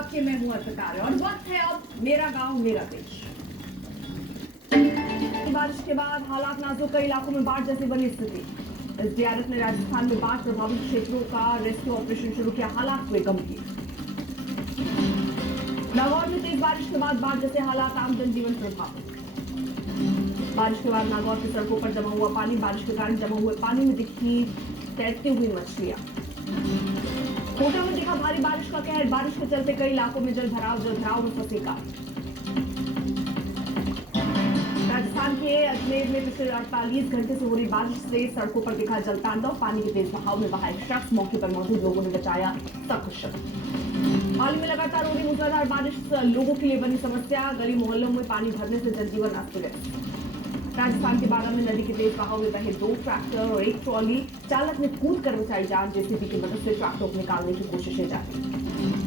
आपके मैं हूं अर्पिता और वक्त है अब मेरा गांव मेरा देश। बारिश के बाद हालात नाजुक, कई इलाकों में बाढ़ जैसी बनी स्थिति। एसडीआरएफ ने राजस्थान में बाढ़ प्रभावित क्षेत्रों का रेस्क्यू ऑपरेशन शुरू किया, हालात हुए गंभीर। नागौर में तेज बारिश के बाद बाढ़ जैसे हालात, आम जनजीवन प्रभावित। बारिश के बाद नागौर की सड़कों पर जमा हुआ पानी, बारिश के कारण जमा हुए पानी में दिखी तैरती हुई मछलियां। कोटा में दिखा भारी बारिश का कहर, बारिश के चलते कई इलाकों में जलभराव में फंसे कार। राजस्थान के अजमेर में पिछले 48 घंटे से हो रही बारिश से सड़कों पर दिखा जलतांडव, पानी के तेज बहाव में बहा एक शख्स, मौके पर मौजूद लोगों ने बचाया सकुशल। हाल में लगातार हो रही मूसलाधार बारिश लोगों के लिए बनी समस्या, गली मोहल्लों में पानी भरने से जनजीवन अस्त व्यस्त। राजस्थान के बारा में नदी के तेज बहाव में बहे 2 ट्रैक्टर और 1 ट्रॉली, चालक ने कूद कर बचाई जान, जेसीबी की मदद से ट्रैक्टर को निकालने की कोशिशें जारी।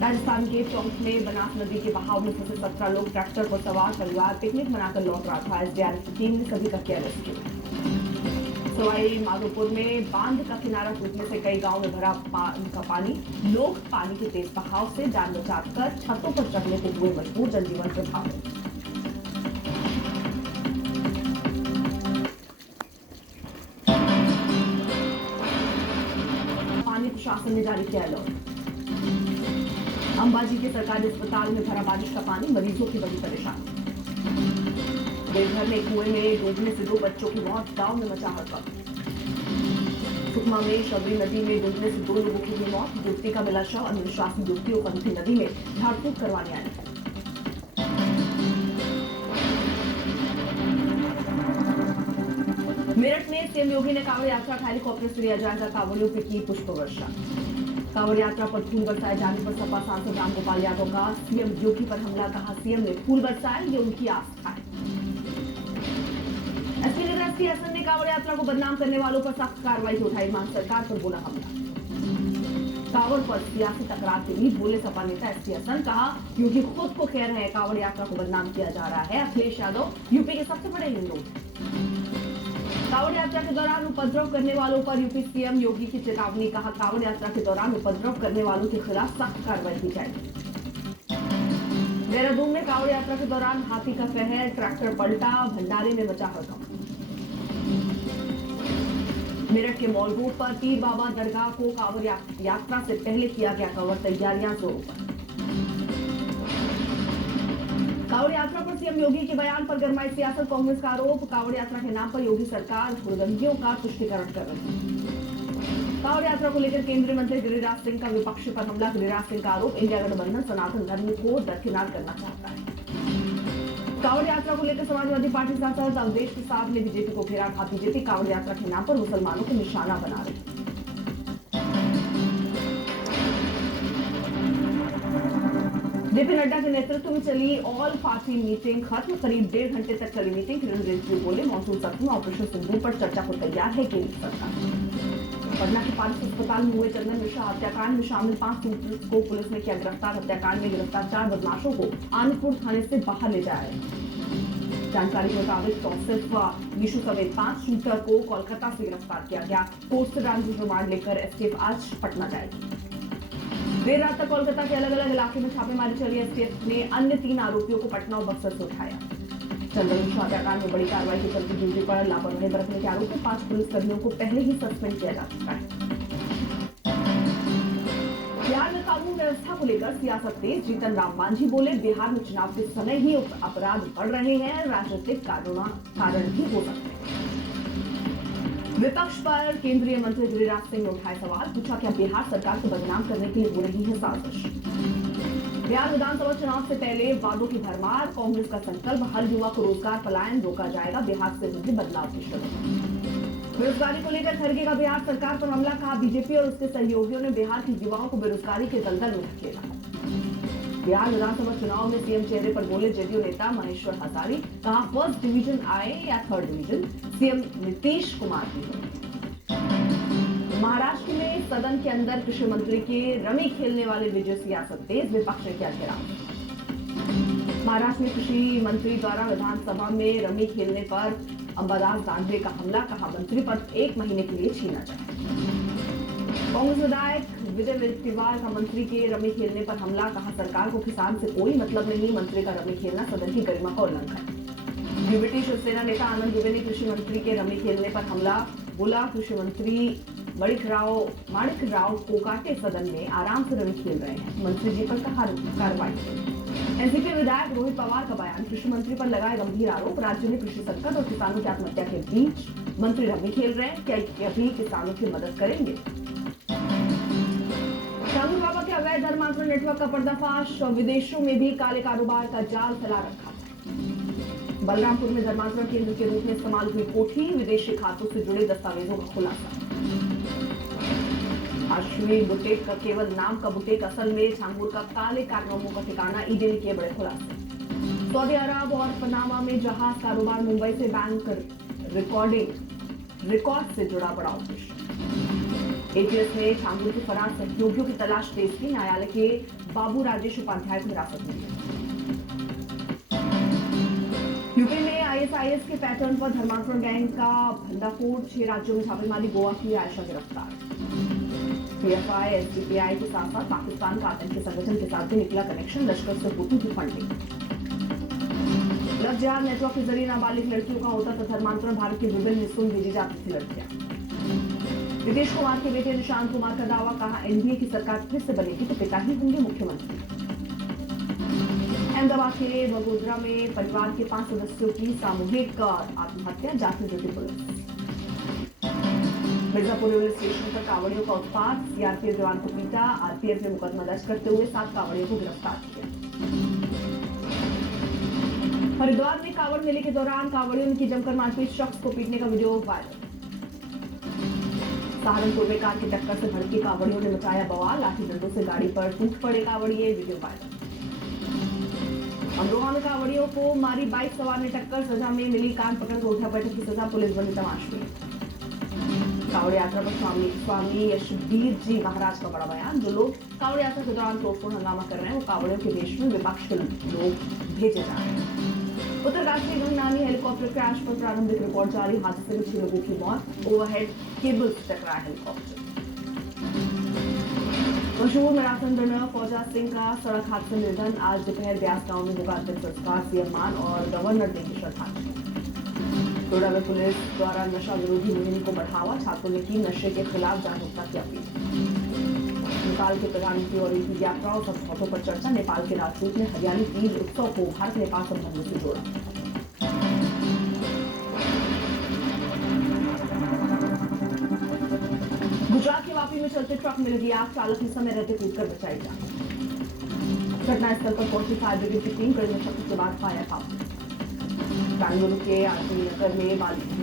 राजस्थान के टोंक में बनास नदी के बहाव में फंसे 17 लोग, ट्रैक्टर पर सवार परिवार पिकनिक मनाकर लौट रहा था। एसडीआरएफ की टीम ने सभी का किया रेस्क्यू। सवाई माधोपुर में बांध का किनारा टूटने से कई गांव में भरा पानी, लोग पानी के तेज बहाव से जान बचाकर छतों पर चढ़ने को हुए मजबूर, जनजीवन प्रभावित। प्रशासन ने जारी किया अलर्ट। अंबाजी के सरकारी अस्पताल में भरा बारिश का पानी, मरीजों की बड़ी परेशानी। देवघर में कुएं में डूबने से 2 बच्चों की मौत, गांव में मचा हड़कंप। सुकमा में शबरी नदी में डूबने से 2 लोगों की हुई मौत, युवती का मिला शव, अनिश्वासी युवतियों को अंधी नदी में झाड़फूक करवाने आए थे। मेरठ में सीएम योगी ने कांवड़ यात्रा का हेलीकॉप्टर से लिया जाएगा, कांवड़ियों पे की पुष्प वर्षा। कांवड़ यात्रा पर फूल बरसाए जाने पर सपा सांसद रामगोपाल यादव का सीएम योगी पर हमला, कहा सीएम ने फूल बरसाए, ये उनकी आस्था है। एसपी ने एसएन ने कांवड़ यात्रा को बदनाम करने वालों पर सख्त कार्रवाई की उठाई मांग, सरकार पर बोला हमला। कांवड़ पर सियासी तकरार के बीच बोले सपा नेता एसपी एसएन, कहा योगी खुद को कह रहे हैं कांवड़ यात्रा को बदनाम किया जा रहा है। अखिलेश यादव यूपी के सबसे बड़े हिंदू। कांवड़ यात्रा के दौरान उपद्रव करने वालों पर यूपी सीएम योगी की चेतावनी, कहा कांवड़ यात्रा के दौरान उपद्रव करने वालों के खिलाफ सख्त कार्रवाई की जाएगी। देहरादून में कांवड़ यात्रा के दौरान हाथी का कहर, ट्रैक्टर पलटा, भंडारे में मचा हड़कंप। मेरठ के मॉल रोड पर पीर बाबा दरगाह को कांवड़ यात्रा से पहले किया गया कवर, तैयारियां जोरों पर। कांवड़ यात्रा पर सीएम योगी के बयान पर गरमाई सियासत, कांग्रेस का आरोप, कांवड़ यात्रा के नाम पर योगी सरकार हुड़दंगियों का तुष्टीकरण कर रही है। कांवड़ यात्रा को लेकर केंद्रीय मंत्री गिरिराज सिंह का विपक्ष पर हमला, गिरिराज सिंह का आरोप, इंडिया गठबंधन सनातन धर्म को दरकिनार करना चाहता है। कांवड़ यात्रा को लेकर समाजवादी पार्टी सांसद अवधेश प्रसाद ने बीजेपी को घेरा, कहा बीजेपी कांवड़ यात्रा के नाम पर मुसलमानों को निशाना बना रही है। जेपी नड्डा के नेतृत्व में चली ऑल पार्टी मीटिंग खत्म, करीब 1.5 घंटे तक चली मीटिंग। किरण रिजिजू बोले मॉनसून सत्र में ऑपरेशन सिंदूर पर चर्चा को तैयार है केंद्र सरकार। पटना के पारस अस्पताल में हुए चंदन मिश्रा हत्याकांड में शामिल 5 शूटर्स को पुलिस ने किया गिरफ्तार, हत्याकांड में गिरफ्तार 4 बदमाशों को आनंदपुर थाने से बाहर ले जाया। जानकारी के मुताबिक तौसीफ निशु समेत 5 शूटर को कोलकाता से गिरफ्तार किया गया। कोर्ट से रिमांड लेकर एसटीएफ आज पटना जाएगी। देर रात तक कोलकाता के अलग अलग इलाके में छापेमारी चली, एसटीएफ ने अन्य 3 आरोपियों को पटना और बक्सर से उठाया। चंदन मिश्रा हत्याकांड में बड़ी कार्रवाई के चलते ड्यूटी पर लापरवाही बरतने के आरोप में 5 पुलिसकर्मियों को पहले ही सस्पेंड किया जा चुका है। बिहार में कानून व्यवस्था को लेकर सियासत तेज, जीतन राम मांझी बोले बिहार में चुनाव के समय ही अपराध बढ़ रहे हैं, राजनीतिक कारण भी हो सकते हैं। विपक्ष पर केंद्रीय मंत्री गिरिराज सिंह ने उठाए सवाल, पूछा क्या बिहार सरकार को बदनाम करने के लिए हो रही है साजिश। बिहार विधानसभा चुनाव से पहले वादों की भरमार, कांग्रेस का संकल्प, हर युवा को रोजगार पलायन रोका जाएगा, बिहार से होगी बदलाव की शुरुआत। बेरोजगारी को लेकर खड़गे का बिहार सरकार पर हमला, कहा बीजेपी और उसके सहयोगियों ने बिहार के युवाओं को बेरोजगारी के दलदल में धकेला। बिहार विधानसभा चुनाव में सीएम चेहरे पर बोले जदयू नेता महेश्वर हजारी, कहा फर्स्ट डिवीजन आए या 3rd division, CM Nitish Kumar की हो। महाराष्ट्र में सदन के अंदर कृषि मंत्री के रमी खेलने वाले विजय सियासत तेज, विपक्ष ने किया घेराव। महाराष्ट्र में कृषि मंत्री द्वारा विधानसभा में रमी खेलने पर अंबादास दानवे का हमला, कहा मंत्री पद 1 महीने के लिए छीना जाए। कांग्रेस विधायक विजय तिवारी का मंत्री के रमी खेलने पर हमला, कहा सरकार को किसान से कोई मतलब नहीं, मंत्री का रमी खेलना सदन की गरिमा का उल्लंघन। यूबीटी शिवसेना नेता आनंद दुबे ने कृषि मंत्री के रमी खेलने पर हमला बोला, कृषि मंत्री माणिक राव कोकाटे सदन में आराम से रमी खेल रहे हैं, मंत्री जी पर कार्रवाई। एनसीपी विधायक रोहित पवार का बयान, कृषि मंत्री पर लगाए गंभीर आरोप, राज्य में कृषि संकट और किसानों की आत्महत्या के बीच मंत्री रमी खेल रहे हैं, क्या अभी किसानों की मदद करेंगे। शांगू बाबा के अवैध धर्मांतरण नेटवर्क का पर्दाफाश, विदेशों में भी काले कारोबार का जाल फैला रखा था। बलरामपुर में धर्मांतरण केंद्र के रूप में इस्तेमाल हुई कोठी, विदेशी खातों से जुड़े दस्तावेजों का खुलासा। अश्विनी बुटीक का केवल नाम का बुटीक, असल में छांगूर का काले कारनामों का ठिकाना, ईडी ने किए बड़े खुलासे। सऊदी अरब और पनामा में जहाज कारोबार, मुंबई से बैंक रिकॉर्ड से जुड़ा बड़ा ऑपरेशन। एटीएस ने छांगूर के फरार सहयोगियों की तलाश तेज की, न्यायालय के बाबू राजेश उपाध्याय को हिरासत में लिया। यूपी में आईएसआईएस के पैटर्न पर धर्मांतरण गैंग का भंडाफोड़, 6 राज्यों में छापेमारी, गोवा की आयशा गिरफ्तार। पीएफआई एसडीपीआई के साथ साथ पाकिस्तान का आतंकी संगठन के साथ भी निकला कनेक्शन, लश्कर से होती थी फंडिंग। लव जिहाद नेटवर्क के जरिए नाबालिग लड़कियों का होता था धर्मांतरण, भारत के विभिन्न हिस्सों में भेजी जाती थी लड़कियां। नीतीश कुमार के बेटे निशांत कुमार का दावा, कहा एनडीए की सरकार फिर से बनेगी तो पिता ही होंगे मुख्यमंत्री। अहमदाबाद के बगोदरा में परिवार के 5 सदस्यों की सामूहिक आत्महत्या, जांच में जुटी पुलिस। मिर्जापुर रेलवे स्टेशन पर कांवड़ियों का उत्पात, सीआरपीएफ जवान को पीटा, आरपीएफ ने मुकदमा दर्ज करते हुए 7 कांवड़ियों को गिरफ्तार किया। हरिद्वार में कांवड़ मेले के दौरान कांवड़ियों की जमकर मारपीट, शख्स को पीटने का वीडियो वायरल। सहारनपुर में कार की टक्कर से भड़के कांवड़ियों ने मचाया बवाल, लाठी डंडों से गाड़ी पर टूट पड़े कांवड़िए, वीडियो वायरल। अमरोहा में कांवड़ियों को मारी बाइक सवार ने टक्कर, सजा में मिली कान पकड़ कर उठा बैठक की सजा, पुलिस बनी तमाशबीन। कांवड़ यात्रा पर स्वामी यशवीर जी महाराज का बड़ा बयान, जो लोग कांवड़ यात्रा के दौरान तोड़फोड़ हंगामा कर रहे हैं वो कांवड़ियों के देश में विपक्ष के लोग भेजे जा रहे हैं। उत्तरकाशी गंगनानी हेलीकॉप्टर क्रैश पर प्रारंभिक रिपोर्ट जारी, हादसे में 6 लोगों की मौत, ओवरहेड केबल से टकराया हेलीकॉप्टर। मशहूर मैराथन रनर फौजा सिंह का सड़क हादसे में निधन, आज दोपहर ब्यास गांव में होगा अंतिम संस्कार, सीएम मान और गवर्नर देंगे श्रद्धांजलि। टोडा में पुलिस द्वारा नशा विरोधी मुहिम को बढ़ावा, छात्रों ने की नशे के खिलाफ जागरूकता की अपील। नेपाल के प्रधानमंत्री और उनकी यात्रा और समझौतों पर चर्चा, नेपाल के राजदूत ने हरियाली तीज उत्सव को भारत नेपाल संबंधों से जोड़ा। गुजरात के वापी में चलते ट्रक में लगी आग, चालक ने समय रहते कूदकर बचाई जान। घटनास्थल पर पहुंची फायर ब्रिगेड की टीम, कड़ी मशक्कत के बाद फायर काबू। बेंगलुरु के आरती नगर में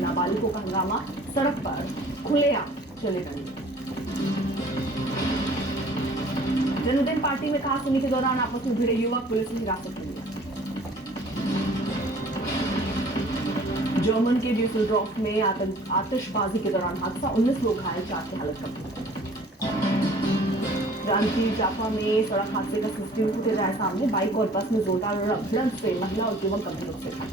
नाबालिगों का हंगामा, सड़क पर खुलेआम चले डंडे। जन्मदिन पार्टी में कहासुनी के दौरान आपस में भिड़े युवक, पुलिस ने हिरासत में लिया। जर्मन के ड्यूसलडॉर्फ में आतिशबाजी के दौरान हादसा, 19 लोग घायल, 4 की हालत गंभीर। जांजगीर चांपा में सड़क हादसे का सीसीटीवी फुटेज आया सामने, बाइक और बस में जोरदार भिड़ंत से महिला और युवक गंभीर रूप से घायल।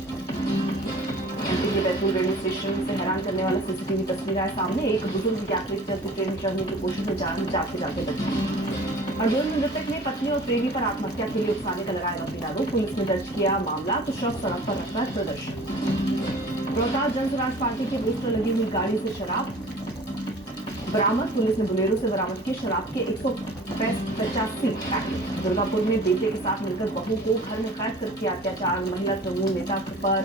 एमपी के बैतूल रेलवे स्टेशन से हैरान करने वाला सीसीटीवी तस्वीर आया सामने, एक बुजुर्ग यात्री चलती ट्रेन में चढ़ने की कोशिश में जान जाते जाते बची। हरदोई में मृतक ने पत्नी और प्रेमी पर आत्महत्या के लिए उकसाने का लगाया गंभीर आरोप, पुलिस ने दर्ज किया मामला, तो शव सड़क पर रखा प्रदर्शन। रोहतास जनसुराज पार्टी के पोस्टर लगी हुई गाड़ी से शराब बरामद, पुलिस ने बुलेरो से बरामद किए शराब के 185 पैकेट। दुर्गापुर में बेटे के साथ मिलकर बहू को घर में कैद कर किया अत्याचार, महिला तृणमूल नेता पर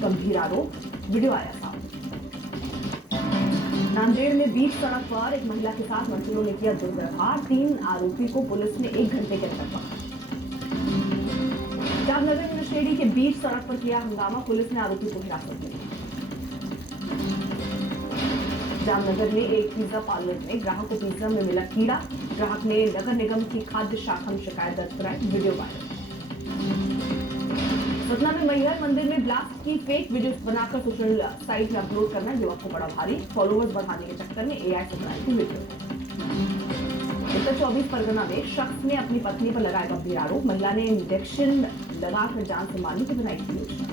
गंभीर आरोप, वीडियो आया सामने। नांदेड़ में बीच सड़क पर एक महिला के साथ मंत्रियों ने किया दुर्व्यवहार, 3 आरोपी को पुलिस ने 1 घंटे के अंदर पकड़ा। जामनगर में नशेड़ी के बीच सड़क पर किया हंगामा, पुलिस ने आरोपी को हिरासत में लिया। जामनगर में एक पिज्जा पार्लर में ग्राहक को पिज्जा में मिला कीड़ा, ग्राहक ने नगर निगम की खाद्य शाखा में शिकायत दर्ज कराई, वीडियो वायरल। सतना में मैहर मंदिर में ब्लास्ट की फेक वीडियो बनाकर सोशल साइट में अपलोड करना युवक को बड़ा भारी, फॉलोअर्स बढ़ाने के चक्कर में एआई से बनाई थी वीडियो। उत्तर 24 परगना में शख्स ने अपनी पत्नी पर लगाया गंभीर आरोप, महिला ने इंजेक्शन लगाकर जान से मारने की बनाई थी योजना।